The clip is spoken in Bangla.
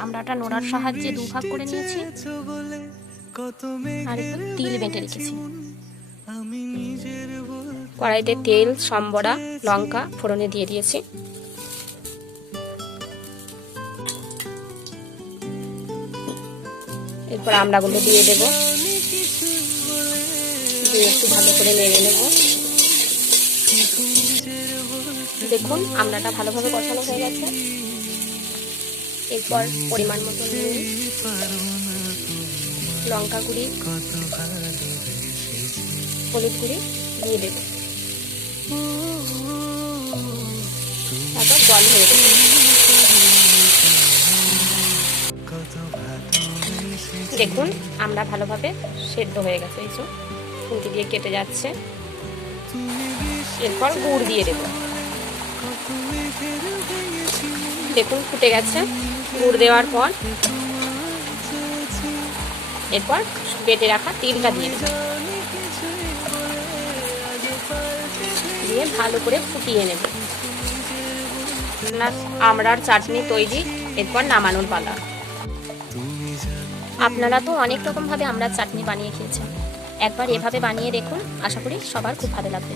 আমড়াটা নোড়ার সাহায্যে দুভাগ করে নিয়েছি আর একটু তিল বেটে রেখেছি। কড়াইতে তেল, সম্বরা, লঙ্কা ফোড়নে দিয়ে দিয়েছি। এরপর আমড়াগুলো দিয়ে দেব, দিয়ে একটু ভালো করে নেড়ে নেব। দেখুন আমড়াটা ভালোভাবে কষানো হয়ে গেছে। এরপর পরিমাণ মতো নুন, লঙ্কা গুঁড়ি, হলুদ গুঁড়ি দিয়ে দেব। তারপর জল হয়ে দেব। দেখুন আমরা ভালোভাবে সেদ্ধ হয়ে গেছে, এই যে খুন্তি দিয়ে কেটে যাচ্ছে। এরপর গুড় দিয়ে দেব। দেখুন ফুটে গেছে। গুড় দেওয়ার পর এরপর বেটে রাখা তিলটা দিয়ে দেব, দিয়ে ভালো করে ফুটিয়ে নেব। আমড়ার চাটনি তৈরি। এরপর নামানোর পালা। আপনারা তো অনেক রকম ভাবে আমড়ার চাটনি বানিয়ে খেয়েছেন, একবার এভাবে বানিয়ে দেখুন, আশা করি সবার খুব ভালো লাগবে।